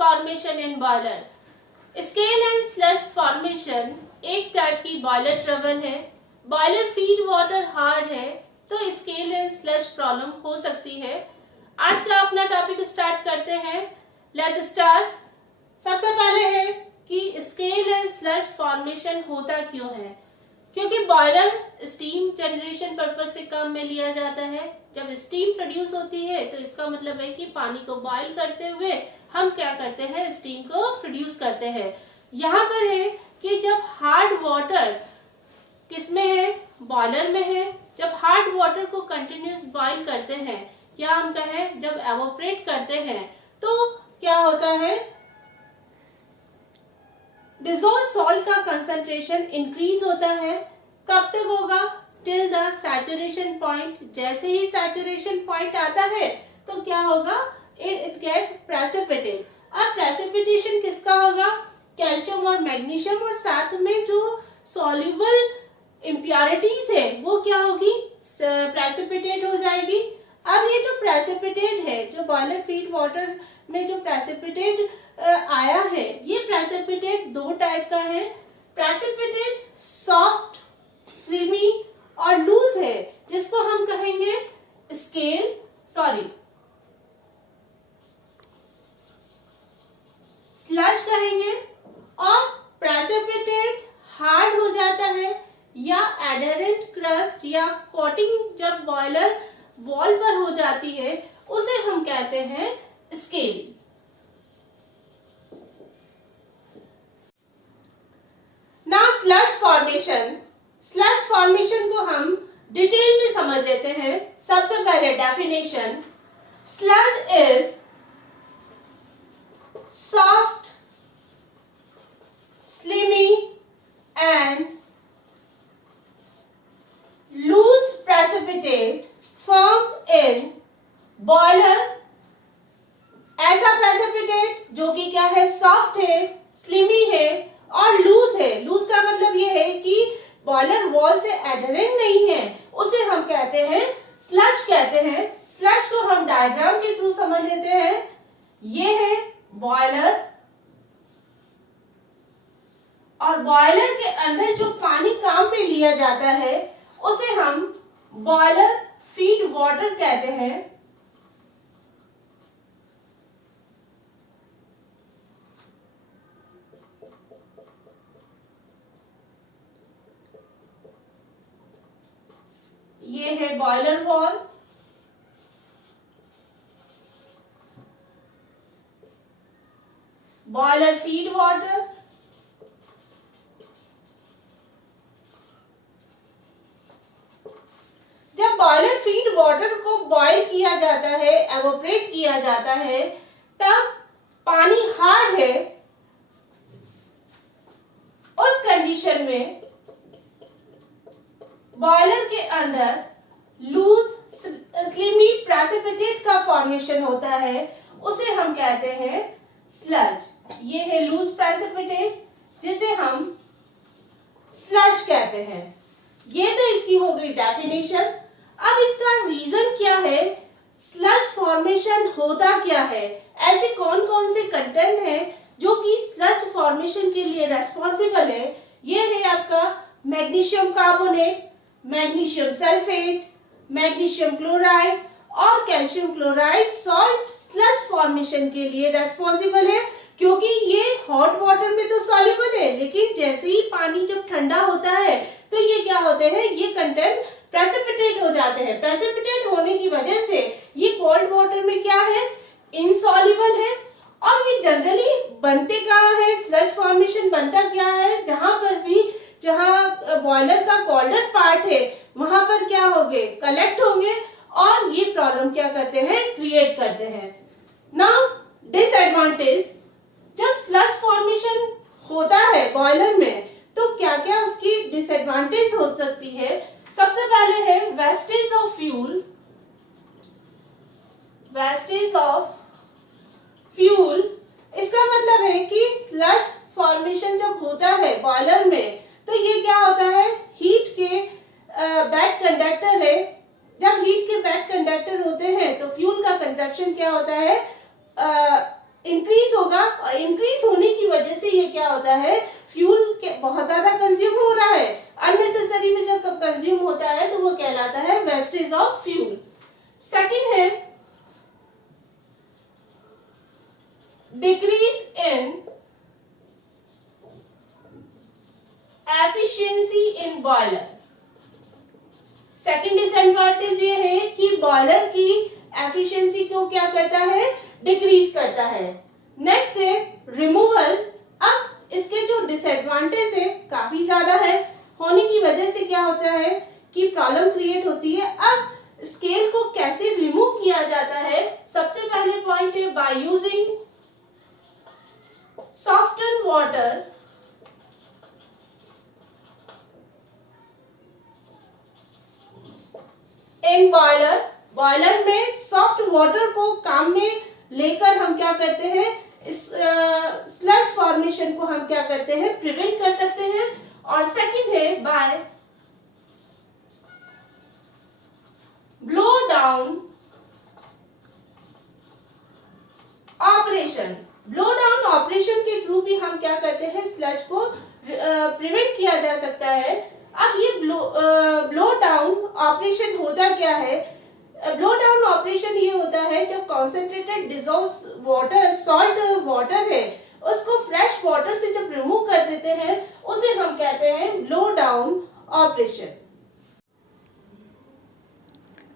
Formation in boiler. Scale and sludge formation एक type की boiler trouble है। Boiler feed water hard है तो स्केल एंड स्लज प्रॉब्लम हो सकती है। आज का अपना टॉपिक स्टार्ट करते हैं। Let's start. सबसे पहले है कि स्केल एंड स्लज फॉर्मेशन होता क्यों है। क्योंकि बॉयलर स्टीम जनरेशन पर्पज से काम में लिया जाता है। जब स्टीम प्रोड्यूस होती है तो इसका मतलब है कि पानी को बॉयल करते हुए हम क्या करते हैं, स्टीम को प्रोड्यूस करते हैं। यहाँ पर है कि जब हार्ड वाटर किसमें है, बॉयलर में है। जब हार्ड वाटर को कंटिन्यूस बॉयल करते हैं या हम कहें जब एवोपरेट करते हैं तो क्या होता है, डिजोल्व सॉल्ट का कंसंट्रेशन इंक्रीज होता है। कब तक होगा, टिल द सैचुरेशन पॉइंट। जैसे ही सैचुरेशन पॉइंट आता है तो क्या होगा, इट गेट प्रेसिपिटेट। अब प्रेसिपिटेशन किसका होगा, कैल्शियम और मैग्नीशियम, और साथ में जो सॉल्युबल इम्प्योरिटीज है वो क्या होगी, प्रेसिपिटेट हो जाएगी। अब ये जो प्रेसिपिटेट है, जो बॉयलर फीड वाटर में जो प्रेसिपिटेट आया है, ये प्रेसिपिटेट दो टाइप का है। प्रेसिपिटेट सॉफ्ट, स्लिमी और लूज है, जिसको हम कहेंगे स्लज कहेंगे। और प्रेसिपिटेट हार्ड हो जाता है या एडहेरेंट क्रस्ट या कोटिंग जब बॉयलर वॉल पर हो जाती है उसे हम कहते हैं scale. Now sludge formation. Sludge formation को हम डिटेल में समझ लेते हैं। सबसे पहले definition, sludge is soft, slimy and loose precipitate form in boiler. ऐसा प्रेसिपिटेट जो कि क्या है, सॉफ्ट है, स्लिमी है और लूज है। लूज का मतलब ये है कि बॉयलर वॉल से एडहेरेंट नहीं है, उसे हम कहते हैं स्लज कहते हैं। स्लज को हम डायग्राम के थ्रू समझ लेते हैं। ये है बॉयलर और बॉयलर के अंदर जो पानी काम में लिया जाता है उसे हम बॉयलर फीड वाटर कहते हैं। ये है boiler wall, boiler feed water, जब बॉयलर फीड वाटर को बॉयल किया जाता है, एवोपरेट किया जाता है, तब पानी हार्ड है। उस कंडीशन में बॉयलर के अंदर लूज स्लिमी प्रेसिपिटेट का फॉर्मेशन होता है, उसे हम कहते हैं स्लज। ये है लूज प्रेसिपिटेट जिसे हम स्लज कहते हैं। ये तो इसकी हो गई डेफिनेशन। अब इसका रीजन क्या है, स्लज फॉर्मेशन होता क्या है, ऐसे कौन कौन से कंटेंट है जो कि स्लज फॉर्मेशन के लिए रेस्पॉन्सिबल है। ये है आपका magnesium carbonate, magnesium sulphate, magnesium chloride और calcium chloride salt sludge formation के लिए रेस्पॉन्सिबल है। क्योंकि ये हॉट वाटर में तो सॉल्युबल है, लेकिन जैसे ही पानी जब ठंडा होता है तो ये क्या होते हैं, ये कंटेंट प्रेसिपिटेट हो जाते हैं। प्रेसिपिटेट होने की वजह से ये कोल्ड वाटर में क्या है, इनसॉल्युबल है। और ये जनरली बनते कहाँ है, स्लज फॉर्मेशन बनता क्या है, जहां बॉयलर का कोल्डर पार्ट है वहां पर क्या होंगे, कलेक्ट होंगे और ये प्रॉब्लम क्या करते हैं, क्रिएट करते हैं। नाउ डिसएडवांटेज, जब स्लज फॉर्मेशन होता है बॉयलर में तो क्या क्या उसकी डिसएडवांटेज हो सकती है। सबसे पहले है wastage of fuel. Wastage of fuel इसका मतलब है कि स्लज फॉर्मेशन जब होता है बॉयलर में तो ये क्या होता है, हीट के बैड कंडक्टर है। जब हीट के बैड कंडक्टर होते हैं तो फ्यूल का कंजप्शन क्या होता है, इंक्रीज होगा और इंक्रीज होने की वजह से ये क्या होता है, फ्यूल बहुत ज्यादा कंज्यूम हो रहा है, अननेसेसरी में जब कंज्यूम होता है तो वो कहलाता है वेस्टेज ऑफ फ्यूल। सेकंड है decrease in efficiency in boiler. Second disadvantage ये है कि बॉयलर की एफिशिएंसी को क्या करता है, डिक्रीज करता है। नेक्स्ट है रिमूवल। अब इसके जो डिसएडवांटेज है काफी ज्यादा है, होने की वजह से क्या होता है कि प्रॉब्लम क्रिएट होती है। अब स्केल को कैसे रिमूव किया जाता है, सबसे पहले पॉइंट है by using soften water in boiler. Boiler में सॉफ्ट वाटर को काम में लेकर हम क्या करते हैं, इस स्लज फॉर्मेशन को हम क्या करते हैं, प्रिवेंट कर सकते हैं। और सेकंड है by blow down operation. Blow down operation के थ्रू भी हम क्या करते हैं, स्लज को प्रिवेंट किया जा सकता है। अब ये ब्लो डाउन ऑपरेशन होता क्या है, ब्लो डाउन ऑपरेशन ये होता है जब concentrated dissolve water, salt water है, उसको फ्रेश वाटर से जब रिमूव कर देते हैं उसे हम कहते हैं ब्लो डाउन ऑपरेशन।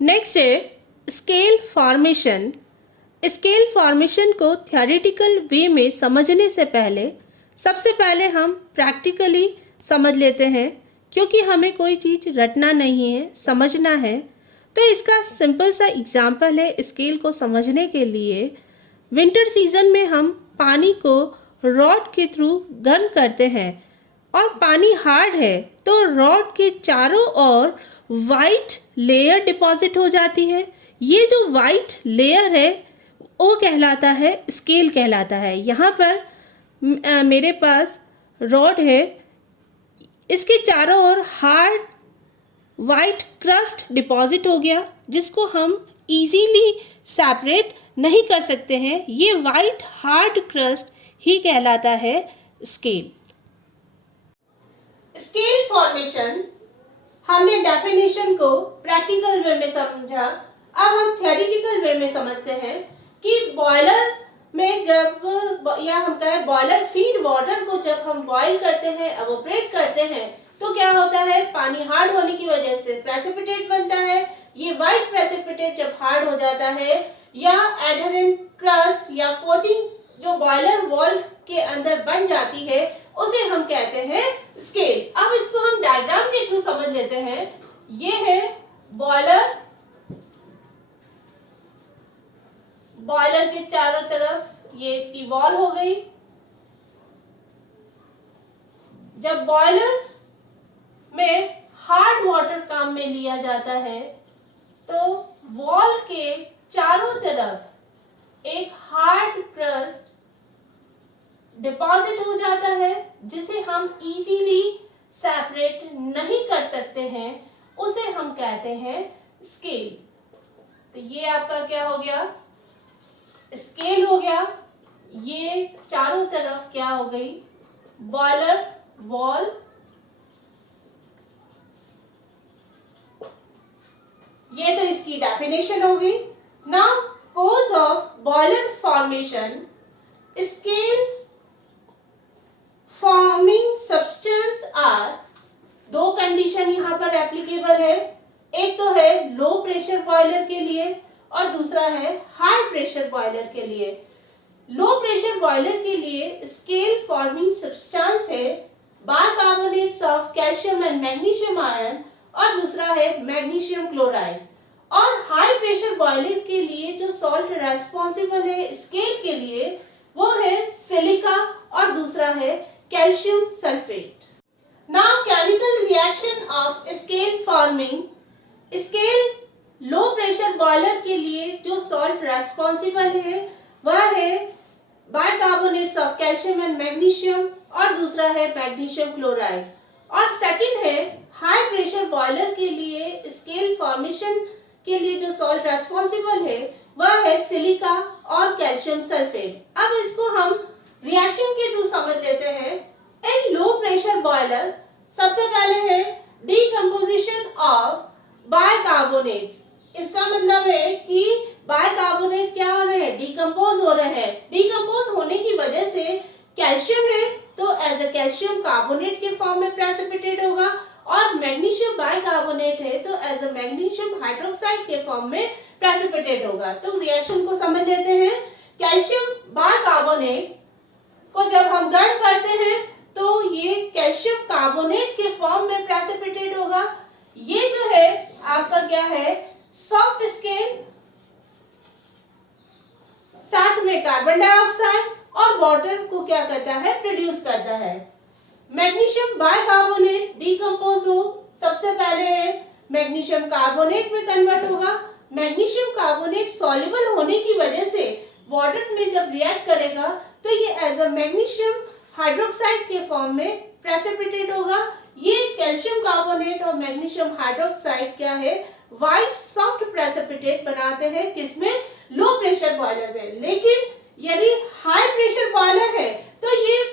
नेक्स्ट है स्केल फॉर्मेशन। स्केल फॉर्मेशन को थ्योरेटिकल वे में समझने से पहले सबसे पहले हम प्रैक्टिकली समझ लेते हैं, क्योंकि हमें कोई चीज़ रटना नहीं है, समझना है। तो इसका सिंपल सा एग्जाम्पल है स्केल को समझने के लिए। विंटर सीजन में हम पानी को रॉड के थ्रू गर्म करते हैं और पानी हार्ड है तो रॉड के चारों ओर वाइट लेयर डिपॉजिट हो जाती है। ये जो वाइट लेयर है वो कहलाता है स्केल कहलाता है। यहाँ पर मेरे पास रॉड है, इसके चारों ओर हार्ड वाइट क्रस्ट डिपॉजिट हो गया जिसको हम इजीली सेपरेट नहीं कर सकते हैं। ये वाइट हार्ड क्रस्ट ही कहलाता है स्केल। स्केल फॉर्मेशन हमने डेफिनेशन को प्रैक्टिकल वे में समझा। अब हम थ्योरेटिकल वे में समझते हैं कि बॉयलर में जब या हम कहें बॉयलर फीड वाटर को जब हम बॉयल करते हैं, एवोपरेट करते हैं, तो क्या होता है, पानी हार्ड होने की वजह से प्रेसिपिटेट बनता है। ये वाइट प्रेसिपिटेट जब हार्ड हो जाता है या एडहेरेंट क्रस्ट या कोटिंग जो बॉयलर वॉल के अंदर बन जाती है उसे हम कहते हैं स्केल। अब इसको हम डायग्राम के थ्रू समझ लेते हैं। ये है बॉयलर, बॉयलर के चारों तरफ ये इसकी वॉल हो गई। जब बॉयलर में हार्ड वाटर काम में लिया जाता है तो वॉल के चारों तरफ एक हार्ड क्रस्ट डिपॉजिट हो जाता है जिसे हम इजीली सेपरेट नहीं कर सकते हैं, उसे हम कहते हैं स्केल। तो ये आपका क्या हो गया, स्केल हो गया। ये चारों तरफ क्या हो गई, बॉयलर वॉल। ये तो इसकी डेफिनेशन हो गई। Now cause of boiler formation. Scale forming substance are, दो कंडीशन यहां पर एप्लीकेबल है। एक तो है लो प्रेशर बॉयलर के लिए और दूसरा है हाई प्रेशर बॉयलर के लिए। लो प्रेशर बॉयलर के लिए स्केल फॉर्मिंग सब्सटेंस है bicarbonates of calcium and magnesium ion और दूसरा है मैग्नीशियम क्लोराइड। और हाई प्रेशर बॉयलर के लिए जो सॉल्ट रेस्पॉन्सिबल है स्केल के लिए वो है सिलिका और दूसरा है calcium sulphate. Now chemical reaction of scale forming. Scale low pressure boiler के लिए जो सॉल्ट रेस्पॉन्सिबल है वह है bicarbonates of calcium and magnesium और दूसरा है मैग्नीशियम क्लोराइड। और सेकंड है हाई प्रेशर बॉयलर के लिए स्केल फॉर्मेशन के लिए जो सॉल्ट रेस्पॉन्सिबल है वह है सिलिका और कैल्शियम सल्फेट। अब इसको हम रिएक्शन के थ्रू समझ लेते हैं। इन लो प्रेशर बॉयलर सबसे पहले है डीकम्पोजिशन ऑफ बाइकार्बोनेट्स। इसका मतलब है कि बाइकार्बोनेट क्या हो रहे हैं, डिकम्पोज हो रहे हैं। डिकम्पोज होने की वजह से कैल्शियम है तो एज अ कैल्शियम कार्बोनेट के फॉर्म में प्रेसिपिटेट होगा, और मैग्नीशियम बाइकार्बोनेट है तो एज अ मैग्नीशियम हाइड्रोक्साइड के फॉर्म में प्रेसिपिटेट होगा। तो रिएक्शन को समझ लेते हैं। कैल्शियम बाइकार्बोनेट को जब हम गर्म करते हैं तो ये कैल्शियम कार्बोनेट के फॉर्म में प्रेसिपिटेट होगा। ये जो है आपका क्या है, सॉफ्ट स्केल, साथ में कार्बन डाइऑक्साइड और वाटर को क्या करता है, प्रोड्यूस करता है। मैग्नीशियम बाइकार्बोनेट डिकम्पोज हो, सबसे पहले है मैग्नीशियम कार्बोनेट में कन्वर्ट होगा। मैग्नीशियम कार्बोनेट सॉल्युबल होने की वजह से वाटर में जब रिएक्ट करेगा तो ये एज अ मैग्नीशियम हाइड्रोक्साइड के फॉर्म में प्रेसिपिटेट होगा। ये कैल्शियम कार्बोनेट और मैग्नीशियम हाइड्रोक्साइड क्या है, व्हाइट सॉफ्ट प्रेसिपिटेट बनाते हैं, किसमें, लो प्रेशर बॉयलर में। लेकिन यदि हाई प्रेशर बॉयलर है तो ये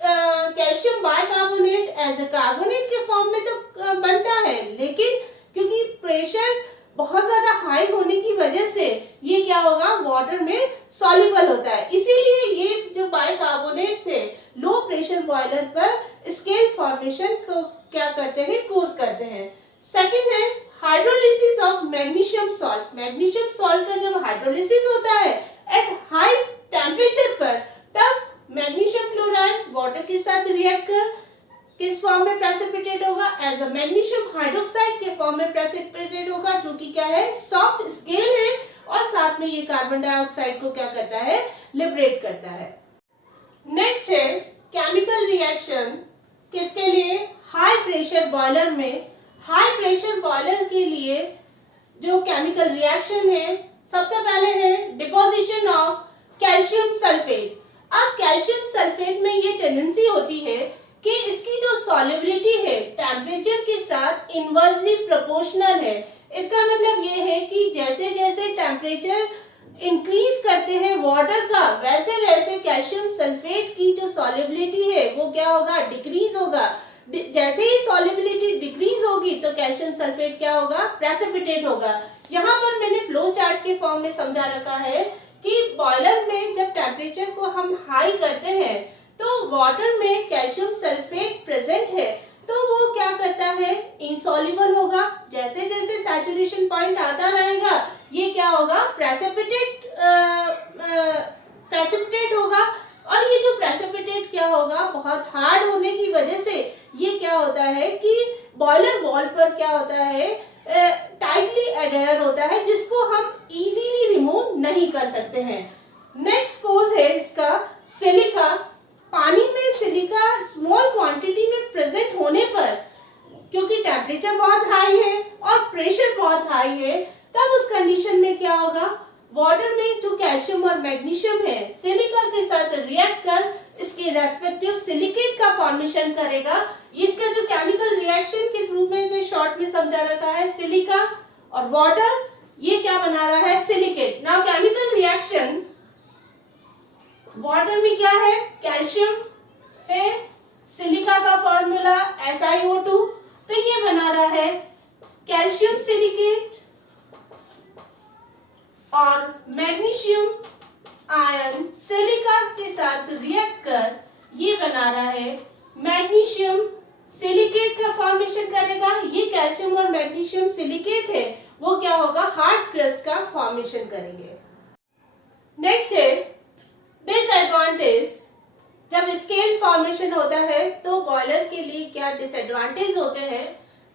calcium bicarbonate as a carbonate के फॉर्म में तो बनता है, लेकिन क्योंकि प्रेशर बहुत ज्यादा हाई होने की वजह से ये क्या होगा, वाटर में सॉल्युबल होता है। इसीलिए ये जो बाइकार्बोनेट से लो प्रेशर बॉयलर पर स्केल फॉर्मेशन को क्या करते हैं, कोज करते हैं। सेकंड है hydrolysis of magnesium salt. Magnesium salt का जब हाइड्रोलिसिस होता है एट हाई टेम्परेचर पर, तब मैग्नीशियम क्लोराइड वाटर के साथ रिएक्ट कर किस फॉर्म में प्रेसिपिटेट होगा, एज अ मैग्नीशियम हाइड्रोक्साइड के फॉर्म में प्रेसिपिटेट होगा, जो कि क्या है, सॉफ्ट स्केल है, और साथ में ये कार्बन डाइऑक्साइड को क्या करता है, लिबरेट करता है। नेक्स्ट है केमिकल रिएक्शन, किसके लिए, हाई प्रेशर बॉयलर में। हाई प्रेशर बॉयलर के लिए जो केमिकल रिएक्शन है, सबसे पहले है डिपोजिशन ऑफ कैल्शियम सल्फेट। अब कैल्शियम सल्फेट में ये टेंडेंसी होती है कि इसकी जो सॉल्युबिलिटी है टेम्परेचर के साथ इनवर्सली प्रोपोर्शनल है। इसका मतलब ये है कि जैसे जैसे टेम्परेचर इंक्रीज करते हैं वाटर का, वैसे वैसे कैल्शियम सल्फेट की जो सॉल्युबिलिटी है वो क्या होगा, डिक्रीज होगा। जैसे ही सॉल्युबिलिटी डिक्रीज होगी तो कैल्शियम सल्फेट क्या होगा, प्रेसिपिटेट होगा। यहाँ पर मैंने फ्लो चार्ट के फॉर्म में समझा रखा है कि बॉयलर में जब टेम्परेचर को हम हाई करते हैं तो वाटर में कैल्शियम सल्फेट प्रेजेंट है तो वो क्या करता है, इनसॉल्युबल होगा। जैसे जैसे सैचुरेशन पॉइंट आता रहेगा ये क्या होगा, प्रेसिपिटेट होगा। और ये जो प्रेसिपिटेट क्या होगा, बहुत हार्ड होने की वजह से ये क्या होता है कि बॉयलर वॉल पर क्या होता है, टाइटली एडहेयर होता है, जिसको हम इजीली रिमूव नहीं कर सकते हैं। नेक्स्ट कोज है इसका सिलिका। पानी में सिलिका स्मॉल क्वांटिटी में प्रेजेंट होने पर, क्योंकि टेम्परेचर बहुत हाई है और प्रेशर बहुत हाई है, तब उस कंडीशन में क्या होगा, वाटर में जो कैल्शियम और मैग्नीशियम है सिलिका के साथ रिएक्ट कर इसके रेस्पेक्टिव सिलिकेट का फॉर्मेशन करेगा। इसका जो केमिकल रिएक्शन के थ्रू में शॉर्ट में समझा रखा है, सिलिका और वाटर, ये क्या बना रहा है, silicate. Now chemical reaction, water में क्या है, कैल्शियम है, सिलिका का फॉर्मूला SiO2, तो ये बना रहा है कैल्शियम सिलिकेट, और मैग्नीशियम आयन सिलिका के साथ रिएक्ट कर ये बना रहा है मैग्नीशियम सिलिकेट का फॉर्मेशन करेगा। ये कैल्शियम और मैग्नीशियम सिलिकेट है वो क्या होगा, हार्ड क्रस्ट का फॉर्मेशन करेंगे। नेक्स्ट है डिसएडवांटेज। जब स्केल फॉर्मेशन होता है तो बॉयलर के लिए क्या डिसएडवांटेज होते हैं।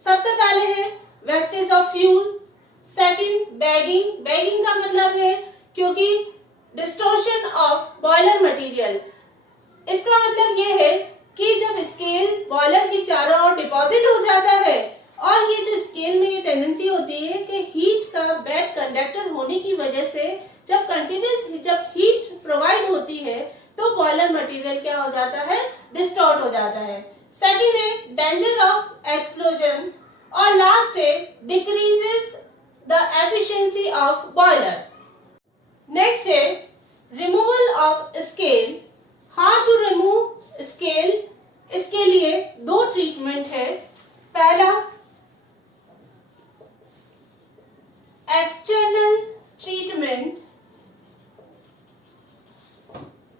सबसे पहले है wastage of fuel, second bagging. Bagging का मतलब है क्योंकि डिस्टॉर्शन ऑफ बॉयलर मटेरियल। इसका मतलब ये है कि जब स्केल बॉयलर के चारों ओर डिपॉजिट हो जाता है, और ये जो स्केल में ये टेंडेंसी होती है कि हीट का बैड कंडक्टर होने की वजह से जब कंटिन्यूस जब हीट प्रोवाइड होती है तो बॉयलर मटेरियल क्या हो जाता है, डिस्टॉर्ट हो जाता है। सेकंड है डेंजर ऑफ एक्सप्लोजन, और लास्ट है decreases the efficiency of boiler. Next है removal of scale, how to remove scale, इसके लिए दो ट्रीटमेंट है। पहला एक्सटर्नल ट्रीटमेंट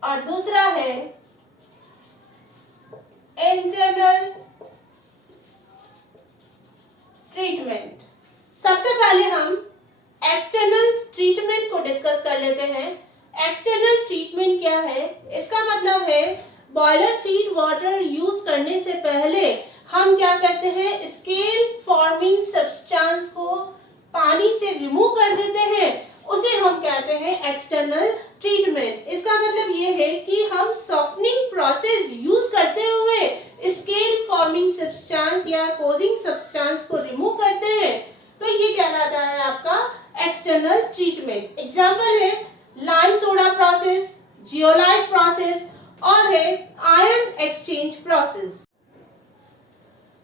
और दूसरा है इंटरनल ट्रीटमेंट। सबसे पहले हम एक्सटर्नल ट्रीटमेंट को डिस्कस कर लेते हैं। एक्सटर्नल ट्रीटमेंट क्या है? इसका मतलब है बॉयलर फीड वाटर यूज करने से पहले हम क्या करते हैं, स्केल फॉर्मिंग सब्सटेंस को पानी से रिमूव कर देते हैं, उसे हम कहते हैं एक्सटर्नल ट्रीटमेंट। इसका मतलब ये है कि हम सॉफ्टनिंग प्रोसेस यूज करते हुए स्केल फॉर्मिंग सब्सटेंस या कोजिंग सब्सटेंस को रिमूव करते हैं, तो ये कहलाता है आपका एक्सटर्नल ट्रीटमेंट। एग्जांपल है lime soda process, zeolite process और है आयन एक्सचेंज प्रोसेस।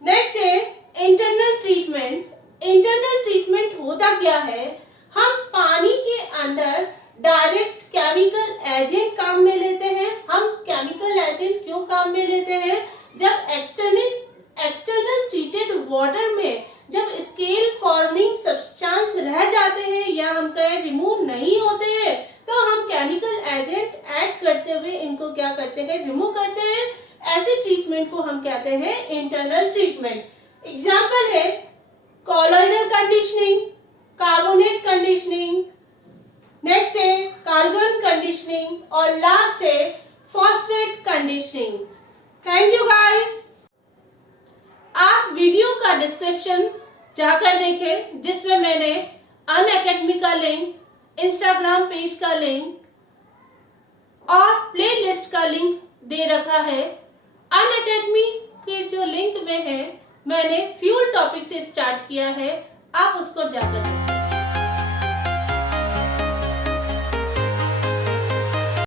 नेक्स्ट है इंटरनल ट्रीटमेंट। इंटरनल ट्रीटमेंट होता क्या है? हम पानी के अंदर डायरेक्ट केमिकल एजेंट काम में लेते हैं। हम केमिकल एजेंट क्यों काम में लेते हैं? जब एक्सटर्नल ट्रीटेड वाटर में जब स्केल फॉर्मिंग सब्सटेंस रह जाते हैं या हम कहें रिमूव नहीं होते हैं, तो हम केमिकल एजेंट ऐड करते हुए इनको क्या करते हैं, रिमूव करते हैं। ऐसे ट्रीटमेंट को हम कहते हैं इंटरनल ट्रीटमेंट। एग्जांपल है colloidal conditioning, carbonate conditioning, next है कार्बन कंडीशनिंग और लास्ट है phosphate conditioning. Thank you guys. आप वीडियो का डिस्क्रिप्शन जाकर देखें, जिसमें मैंने अनअकैडमी का लिंक, इंस्टाग्राम पेज का लिंक और प्लेलिस्ट का लिंक दे रखा है। अनअकैडमी के जो लिंक में है, मैंने फ्यूल टॉपिक से स्टार्ट किया है, आप उसको जाकर देखें।